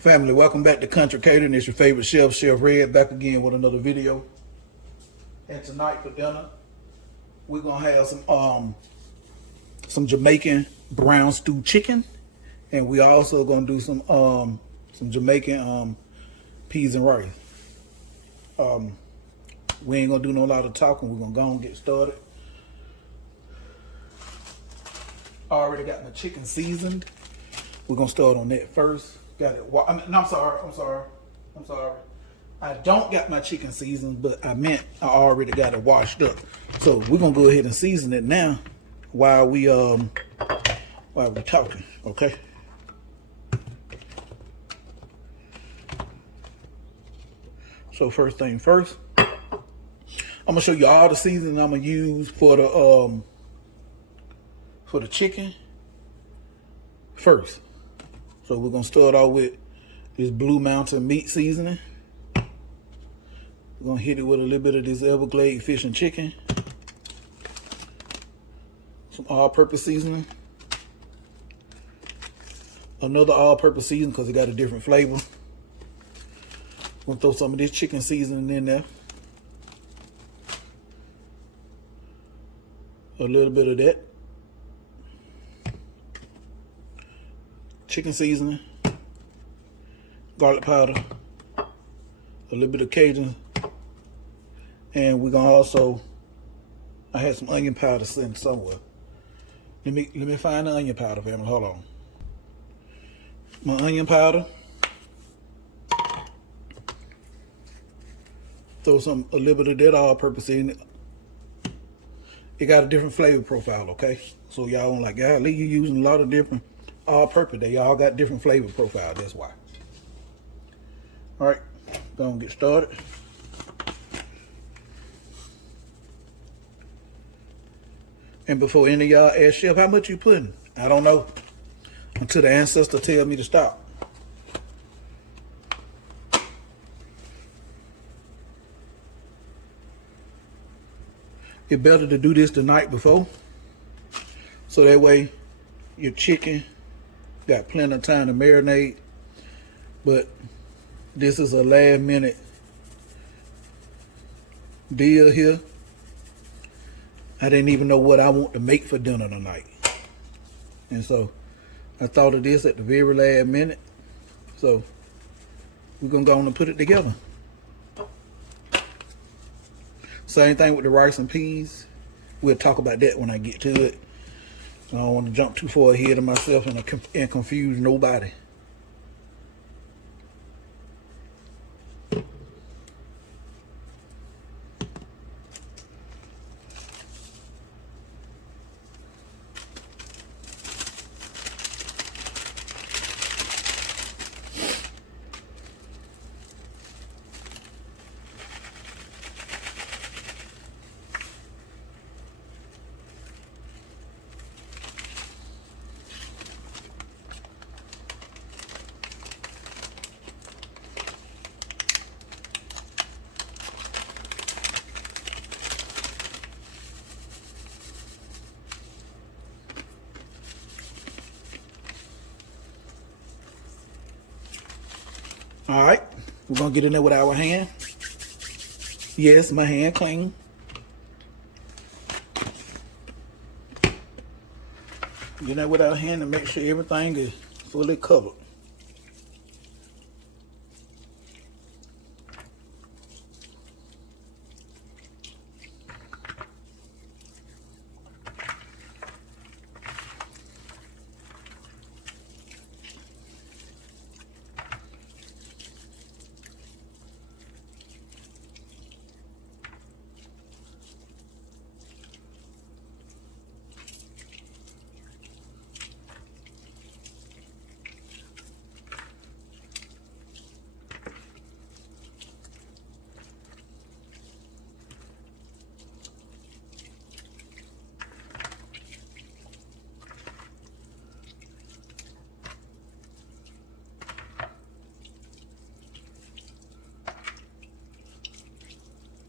Family, welcome back to Country Catering. It's your favorite chef, Chef Red, back again with another video. And tonight for dinner, we're gonna have some Jamaican brown stew chicken, and we also gonna do some Jamaican peas and rice. We ain't gonna do no lot of talking. We're gonna go and get started. I already got my chicken seasoned. We're gonna start on that first. Got it. I'm sorry. I don't got my chicken seasoned, but I meant I already got it washed up. So we're gonna go ahead and season it now while we talking. Okay. So first thing first, I'm gonna show you all the seasoning I'm gonna use for the chicken first. So we're gonna start off with this Blue Mountain meat seasoning. We're gonna hit it with a little bit of this Everglade fish and chicken. Some all-purpose seasoning. Another all-purpose seasoning because it got a different flavor. We'll throw some of this chicken seasoning in there. A little bit of that. Chicken seasoning, garlic powder, a little bit of Cajun, and we're gonna also, I had some onion powder sitting somewhere. Let me find the onion powder, family. Hold on. My onion powder. Throw a little bit of that all-purpose in it. It got a different flavor profile, okay? So y'all don't like, golly, you using a lot of different all-purpose. They all got different flavor profile. That's why. All right, gonna get started. And before any of y'all ask Chef, how much you putting? I don't know until the ancestor tell me to stop. It's better to do this the night before, so that way your chicken got plenty of time to marinate. But this is a last minute deal here. I didn't even know what I want to make for dinner tonight, and so I thought of this at the very last minute. So we're gonna go on and put it together. Same thing with the rice and peas. We'll talk about that when I get to it. I don't want to jump too far ahead of myself and confuse nobody. All right, we're gonna get in there with our hand. Yes, my hand clean. Get in there with our hand and make sure everything is fully covered.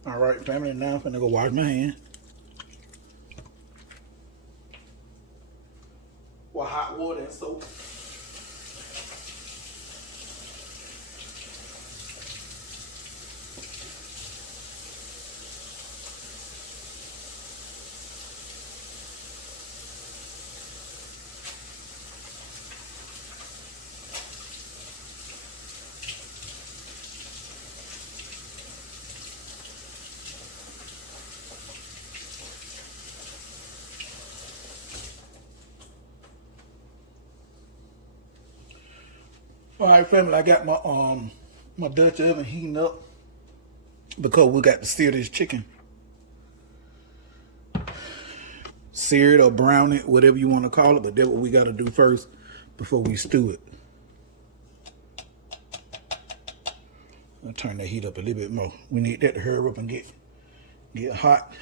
All right, family, now I'm gonna go wash my hand. With hot water and soap. All right, family, I got my Dutch oven heating up because we got to sear this chicken. Sear it or brown it, whatever you want to call it, but that's what we got to do first before we stew it. I'll turn the heat up a little bit more. We need that to hurry up and get hot.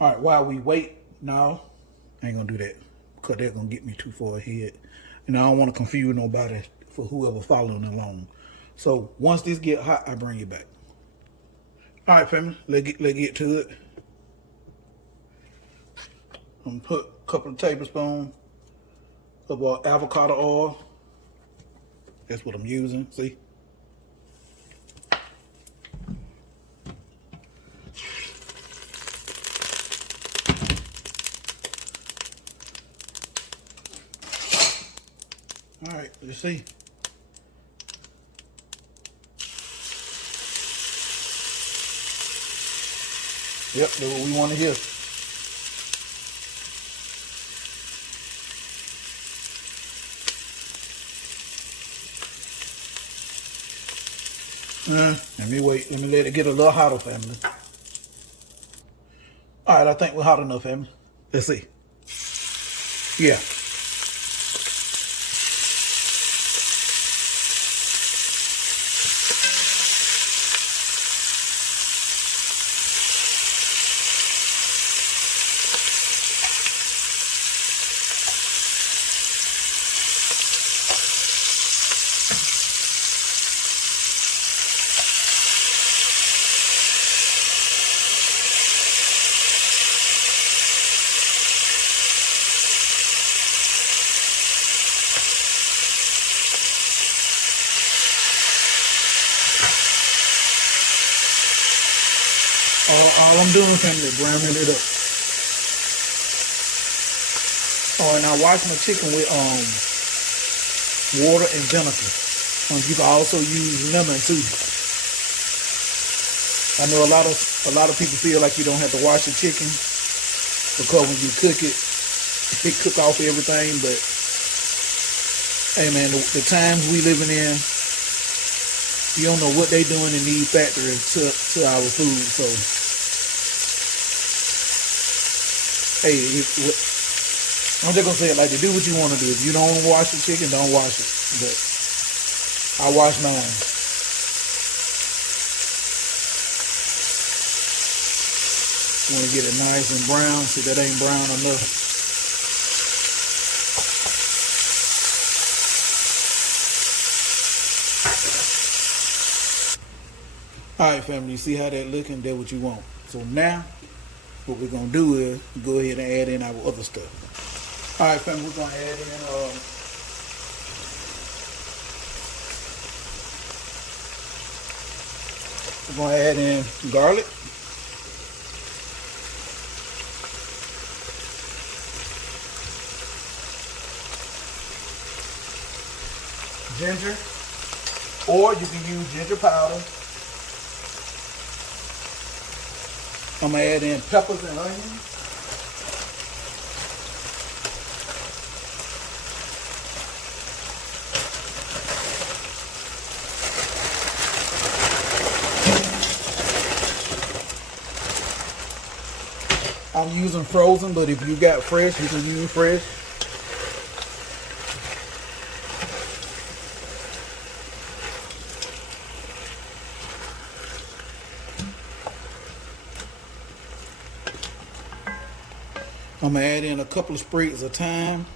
All right, while we wait, now I ain't gonna do that because they're gonna get me too far ahead, and I don't want to confuse nobody for whoever following along. So once this get hot, I bring it back. All right, family, let's get to it. I'm gonna put a couple of tablespoons of avocado oil. That's what I'm using. See. All right, let's see. Yep, that's what we want to hear. Let me wait. Let me let it get a little hotter, family. All right, I think we're hot enough, family. Let's see. Yeah. All I'm doing, family, is browning it up. Oh, and I wash my chicken with water and vinegar. You can also use lemon too. I know a lot of people feel like you don't have to wash the chicken because when you cook it, it cook off everything. But hey, man, the times we living in, you don't know what they doing in these factories to our food. So, hey, I'm just gonna say it like this: do what you want to do. If you don't wash the chicken, don't wash it. But I wash mine. Want to get it nice and brown. See, that ain't brown enough. All right, family, you see how that looking? That's what you want. So now, what we're going to do is go ahead and add in our other stuff. All right, family, we're going to add in, garlic. Ginger, or you can use ginger powder. I'm gonna add in peppers and onions. I'm using frozen, but if you got fresh, you can use fresh. I'm gonna add in a couple of sprigs of thyme.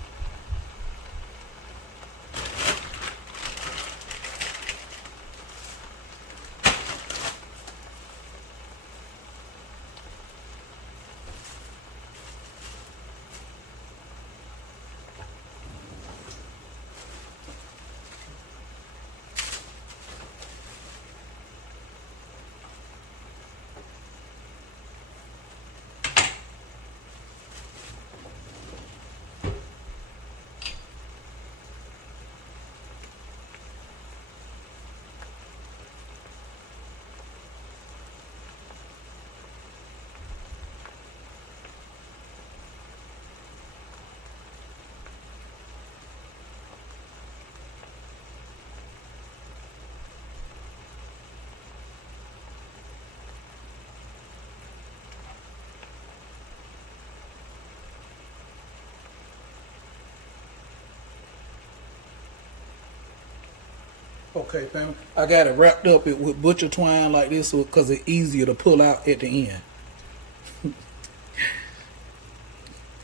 Okay, family. I got it wrapped up with butcher twine like this because it's easier to pull out at the end.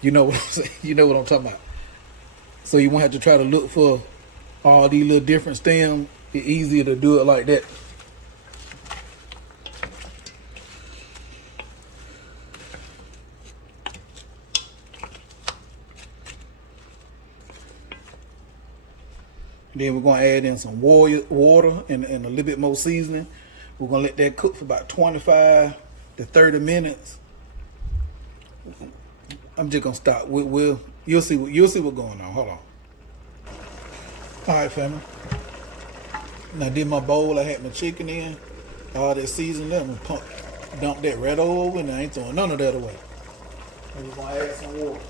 You know what I'm saying? You know what I'm talking about. So you won't have to try to look for all these little different stems. It's easier to do it like that. Then we're going to add in some water and a little bit more seasoning. We're going to let that cook for about 25 to 30 minutes. I'm just going to stop. You'll see what's going on. Hold on. All right, family. Now, did my bowl. I had my chicken in. All that seasoning. I'm going to dump that right over, and I ain't throwing none of that away. And we're going to add some water.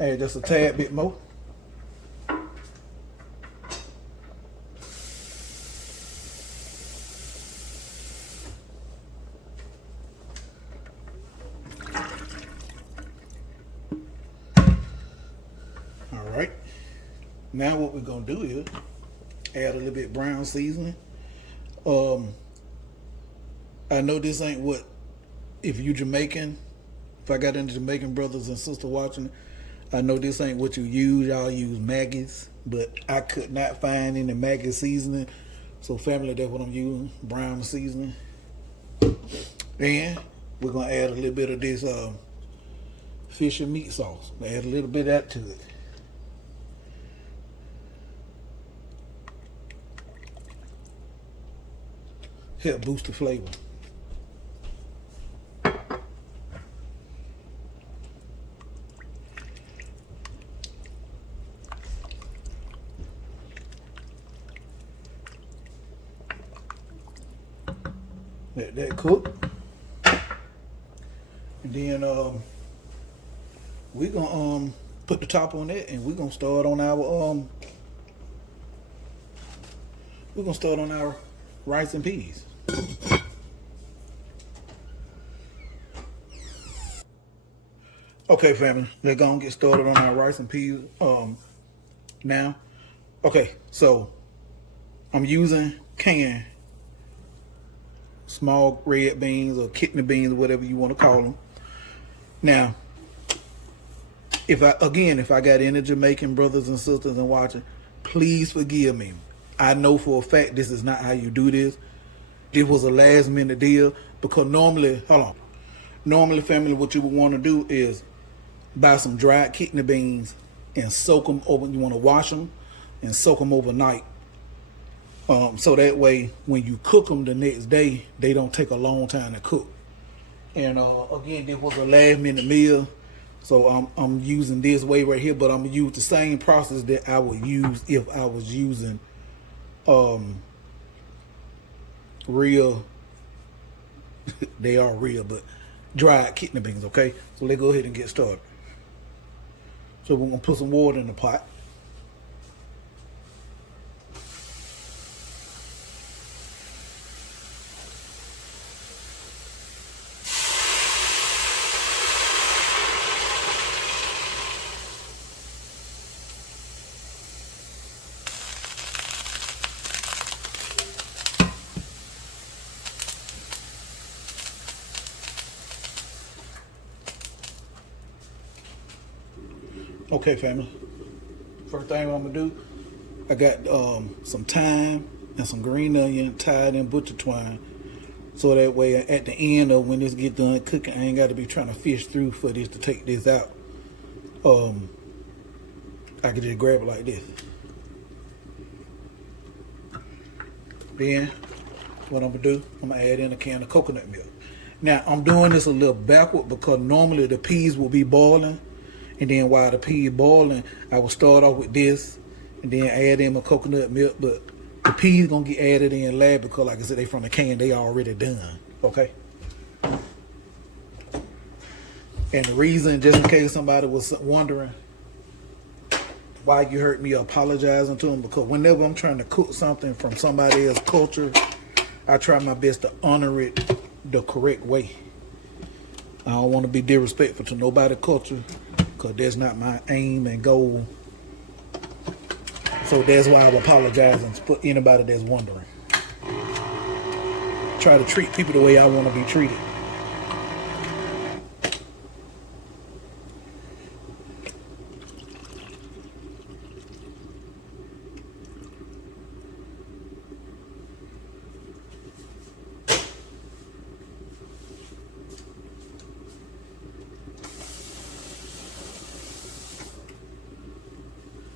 Add just a tad bit more. All right. Now what we're gonna do is add a little bit brown seasoning. I know this ain't what, if you Jamaican, if I got any Jamaican brothers and sisters watching, I know this ain't what you use. Y'all use Maggie's, but I could not find any Maggie seasoning. So family, that's what I'm using, brown seasoning. And we're gonna add a little bit of this fish and meat sauce. Add a little bit of that to it. Help boost the flavor. Let that cook. And then we're gonna put the top on it, and we're gonna start on our rice and peas. Okay, family, let's go and get started on our rice and peas now. Okay, so I'm using canned small red beans or kidney beans or whatever you want to call them. Now, if I got any Jamaican brothers and sisters and watching, please forgive me. I know for a fact this is not how you do this. It was a last minute deal because normally, family, what you would want to do is buy some dried kidney beans and soak them over. You want to wash them and soak them overnight. So that way, when you cook them the next day, they don't take a long time to cook. And again, this was a last minute meal, so I'm using this way right here. But I'm gonna use the same process that I would use if I was using real. They are real, but dried kidney beans. Okay, so let's go ahead and get started. So we're gonna put some water in the pot. Okay, family. First thing I'm gonna do, I got some thyme and some green onion tied in butcher twine, so that way at the end of when this get done cooking, I ain't got to be trying to fish through for this to take this out. I can just grab it like this. Then what I'm gonna do, I'm gonna add in a can of coconut milk. Now I'm doing this a little backward because normally the peas will be boiling. And then while the pea is boiling, I will start off with this and then add in my coconut milk. But The peas gonna get added in last because, like I said, they from the can. They already done. Okay. And the reason, just in case somebody was wondering why you heard me apologizing to them, because whenever I'm trying to cook something from somebody else's culture, I try my best to honor it the correct way. I don't want to be disrespectful to nobody's culture, because that's not my aim and goal. So that's why I'm apologizing for anybody that's wondering. Try to treat people the way I want to be treated.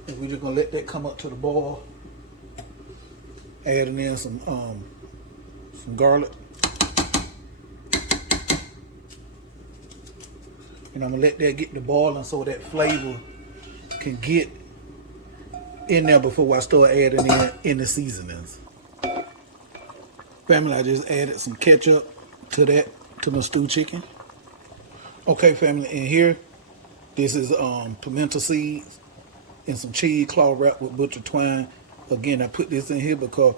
And we're just gonna let that come up to the boil. Adding in some garlic. And I'm gonna let that get to boiling so that flavor can get in there before I start adding in the seasonings. Family, I just added some ketchup to my stewed chicken. Okay, family, in here, this is pimento seeds and some cheesecloth wrapped with butcher twine. Again, I put this in here because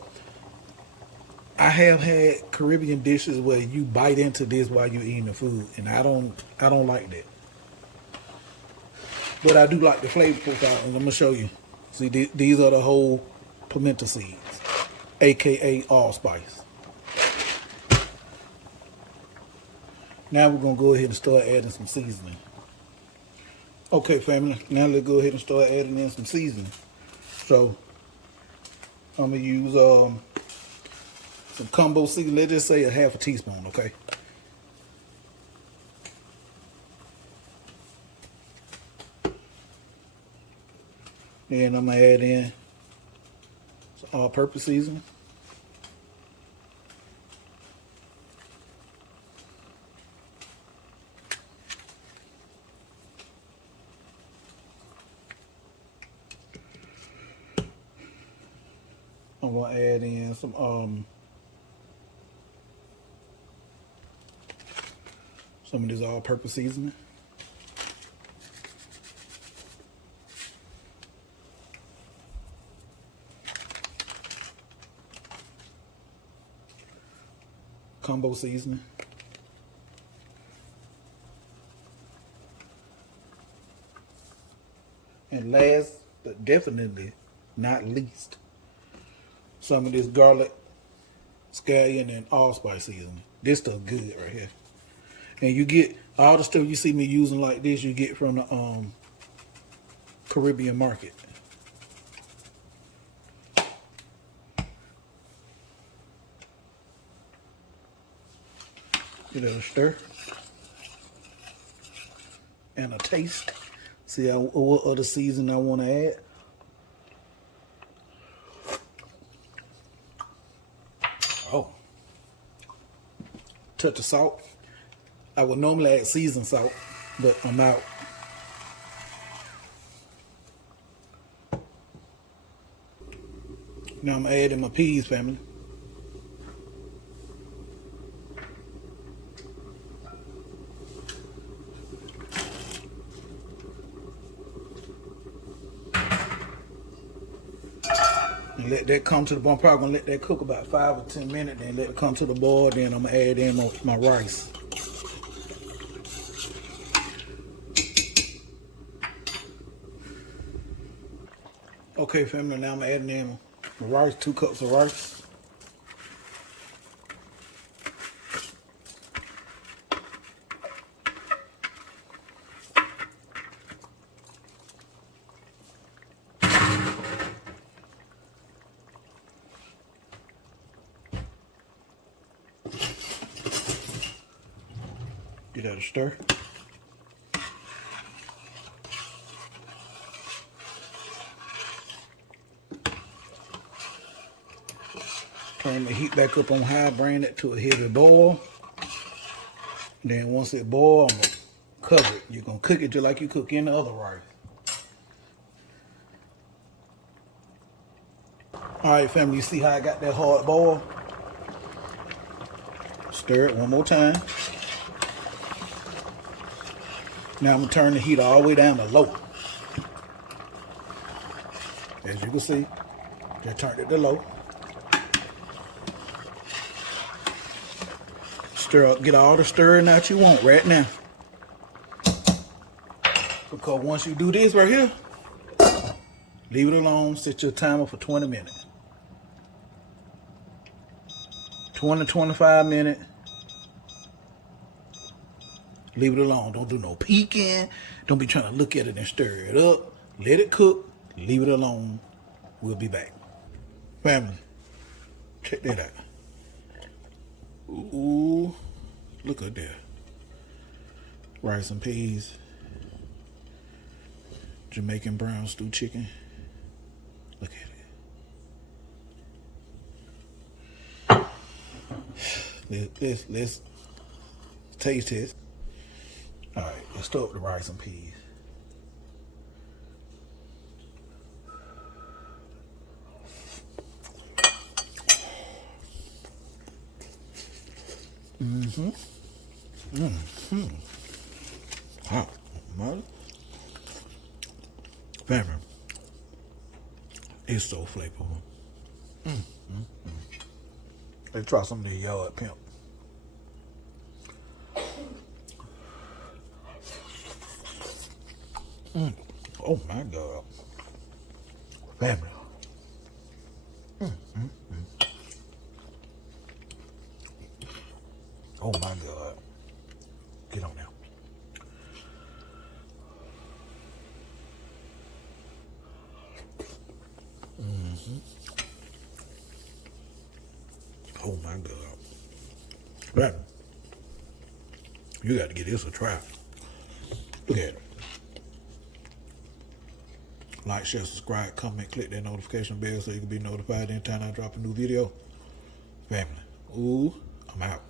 I have had Caribbean dishes where you bite into this while you're eating the food, and I don't like that. But I do like the flavor profile, and I'm gonna show you. See, these are the whole pimento seeds, aka allspice. Now we're gonna go ahead and start adding some seasoning. Okay, family, now let's go ahead and start adding in some seasoning. So I'm gonna use some combo seasoning. Let's just say a half a teaspoon, okay? Then I'm gonna add in some all-purpose seasoning. I'm gonna add in some of this all-purpose seasoning. Combo seasoning. And last but definitely not least, some of this garlic, scallion, and allspice seasoning. This stuff good right here. And you get all the stuff you see me using like this, you get from the Caribbean market. Give it a stir and a taste. See what other seasoning I want to add. Oh, touch of salt. I would normally add seasoned salt, but I'm out. Now I'm adding my peas, family. And let that come to the boil. I'm probably gonna let that cook about 5 or 10 minutes, then let it come to the boil. Then I'm gonna add in my rice. Okay, family, now I'm adding in my rice, 2 cups of rice. Give that a stir. Turn the heat back up on high, bring it to a heavy boil. Then once it boils, I'm gonna cover it. You're gonna cook it just like you cook any other rice. All right, family, you see how I got that hard boil? Stir it one more time. Now I'm gonna turn the heat all the way down to low. As you can see, just turned it to low. Stir up, get all the stirring out you want right now. Because once you do this right here, leave it alone, set your timer for 20 minutes. 20 to 25 minutes. Leave it alone. Don't do no peeking. Don't be trying to look at it and stir it up. Let it cook. Leave it alone. We'll be back. Family, check that out. Ooh, look at that. Rice and peas. Jamaican brown stew chicken. Look at it. Let's taste test. All right, let's start with the rice and peas. Hot, mother. Family, it's so flavorful. Let's try some of the yard pimp. Oh my God. Family. Oh my God. Get on now. Oh my God. Family. You got to get this a try. Look at it. Like, share, subscribe, comment, click that notification bell so you can be notified anytime I drop a new video. Family. Ooh, I'm out.